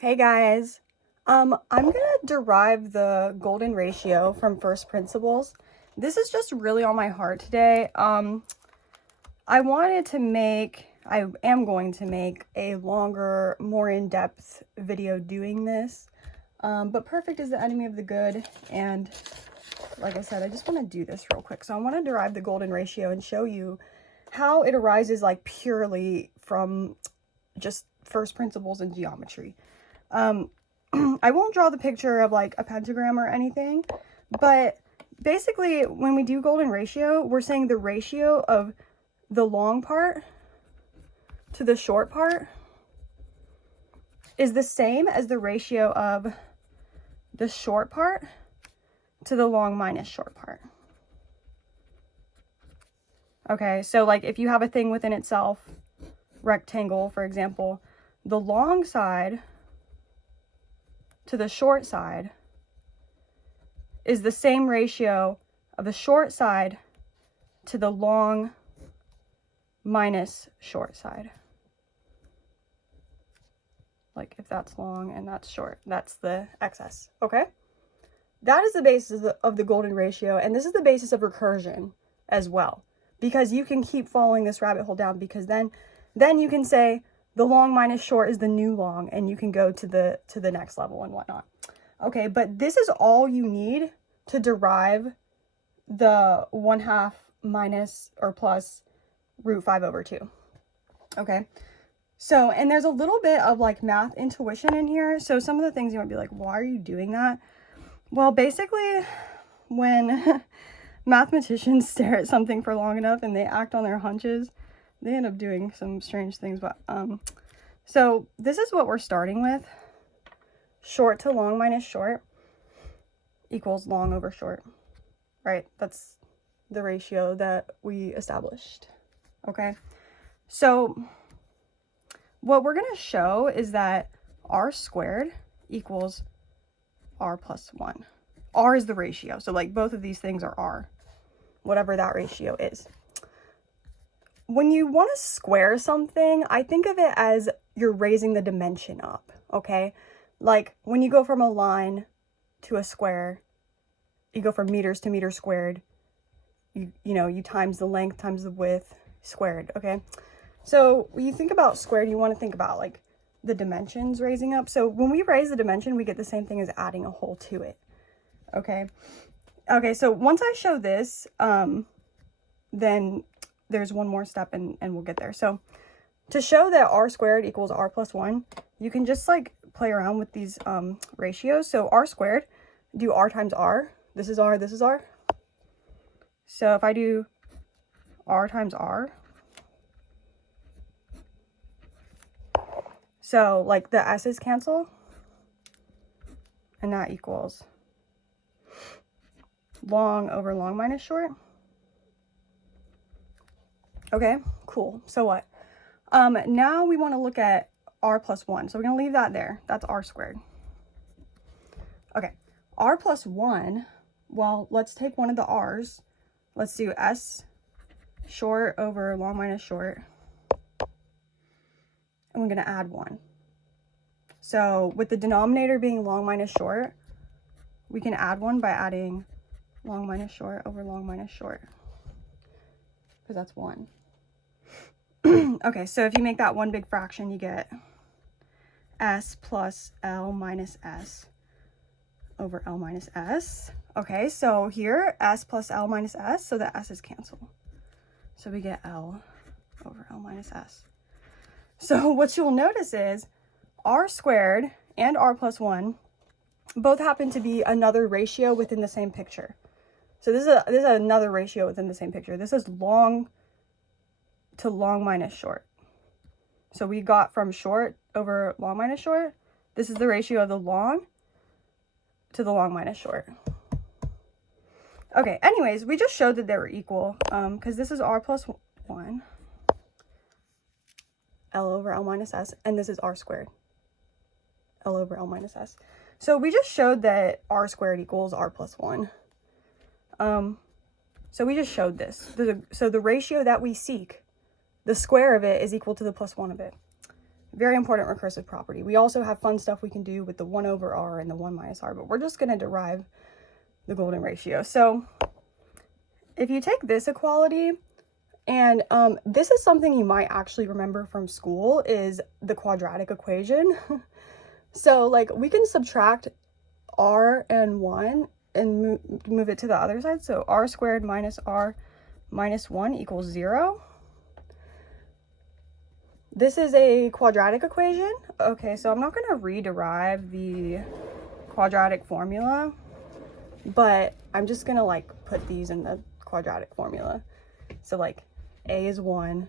Hey guys, I'm gonna derive the golden ratio from first principles. This is just really on my heart today. I am going to make a longer, more in-depth video doing this. But perfect is the enemy of the good, and like I said, I just want to do this real quick. So I want to derive the golden ratio and show you how it arises like purely from just first principles in geometry. I won't draw the picture of like a pentagram or anything, but basically when we do golden ratio, we're saying the ratio of the long part to the short part is the same as the ratio of the short part to the long minus short part. Okay, so like if you have a thing within itself, rectangle, for example, the long side to the short side is the same ratio of the short side to the long minus short side. Like if that's long and that's short, that's the excess, okay? That is the basis of the golden ratio, and this is the basis of recursion as well, because you can keep following this rabbit hole down, because then you can say the long minus short is the new long, and you can go to the next level and whatnot. Okay, but this is all you need to derive the 1/2 minus or plus root 5/2. Okay, so, and there's a little bit of like math intuition in here. So some of the things you might be like, why are you doing that? Well, basically, when mathematicians stare at something for long enough and they act on their hunches, they end up doing some strange things. But so this is what we're starting with. Short to long minus short equals long over short, right? That's the ratio that we established. Okay, so what we're going to show is that r squared equals r plus 1. R is the ratio, so like both of these things are r, whatever that ratio is. When you want to square something, I think of it as you're raising the dimension up, okay? Like when you go from a line to a square, you go from meters to meter squared, you know, you times the length times the width squared, okay? So when you think about squared, you want to think about like the dimensions raising up. So when we raise the dimension, we get the same thing as adding a whole to it, okay? Okay, so once I show this, then there's one more step and we'll get there. So to show that r squared equals r plus 1, you can just like play around with these ratios. So r squared, do r times r. This is r, this is r. So if I do r times r, so like the s's cancel, and that equals long over long minus short. Okay, cool. So what? Now we want to look at r plus 1. So we're going to leave that there. That's r squared. Okay, r plus 1, well, let's take one of the r's. Let's do s short over long minus short. And we're going to add 1. So with the denominator being long minus short, we can add 1 by adding long minus short over long minus short, because that's 1. Okay, so if you make that one big fraction, you get s plus l minus s over l minus s. Okay, so here, s plus l minus s, so the s's cancel. So we get l over l minus s. So what you'll notice is r squared and r plus 1 both happen to be another ratio within the same picture. So this is another ratio within the same picture. This is long to long minus short. So we got from short over long minus short. This is the ratio of the long to the long minus short. Okay, anyways, we just showed that they were equal because this is r plus 1, l over l minus s, and this is r squared, l over l minus s. So we just showed that r squared equals r plus 1. So we just showed this. So the ratio that we seek, the square of it is equal to the plus 1 of it. Very important recursive property. We also have fun stuff we can do with the 1 over r and the 1 minus r, but we're just going to derive the golden ratio. So if you take this equality, and this is something you might actually remember from school, is the quadratic equation. So like we can subtract r and 1 and move it to the other side. So r squared minus r minus 1 equals 0. This is a quadratic equation. Okay, so I'm not going to rederive the quadratic formula, but I'm just going to like put these in the quadratic formula. So like a is 1,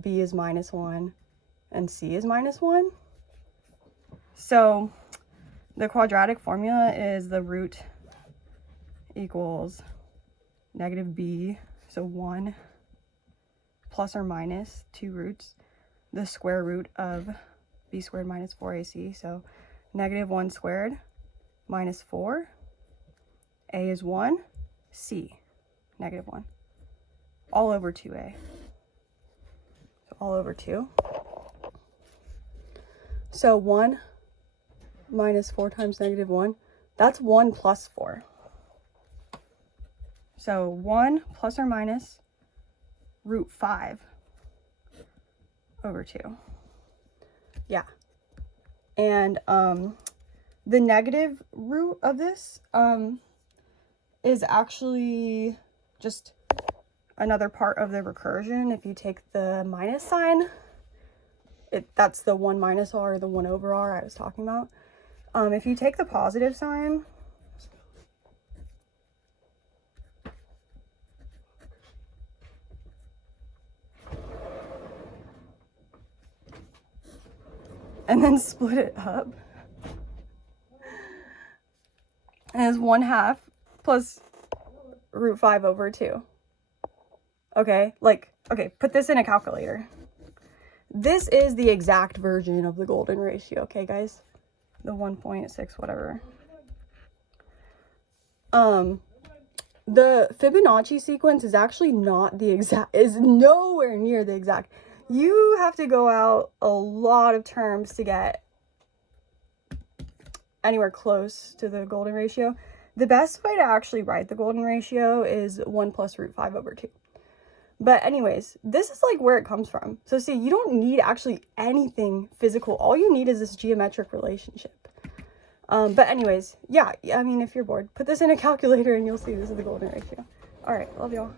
b is minus 1, and c is minus 1. So the quadratic formula is the root equals negative b, so 1 plus or minus 2 roots, the square root of b squared minus 4ac, so negative 1 squared minus 4, a is 1, c, negative 1, all over 2a, so all over 2. So 1 minus 4 times negative 1, that's 1 plus 4. So 1 plus or minus root 5 over 2. Yeah. And the negative root of this is actually just another part of the recursion. If you take the minus sign, that's the 1 minus r, the 1 over r I was talking about. If you take the positive sign, and then split it up, and it's 1/2 plus root 5 over 2. Okay, like, okay, put this in a calculator. This is the exact version of the golden ratio, okay, guys? The 1.6, whatever. The Fibonacci sequence is actually not the exact, is nowhere near the exact. You have to go out a lot of terms to get anywhere close to the golden ratio. The best way to actually write the golden ratio is 1 plus root 5 over 2. But anyways, this is like where it comes from. So see, you don't need actually anything physical. All you need is this geometric relationship. But anyways, yeah, I mean, if you're bored, put this in a calculator and you'll see this is the golden ratio. All right, love y'all.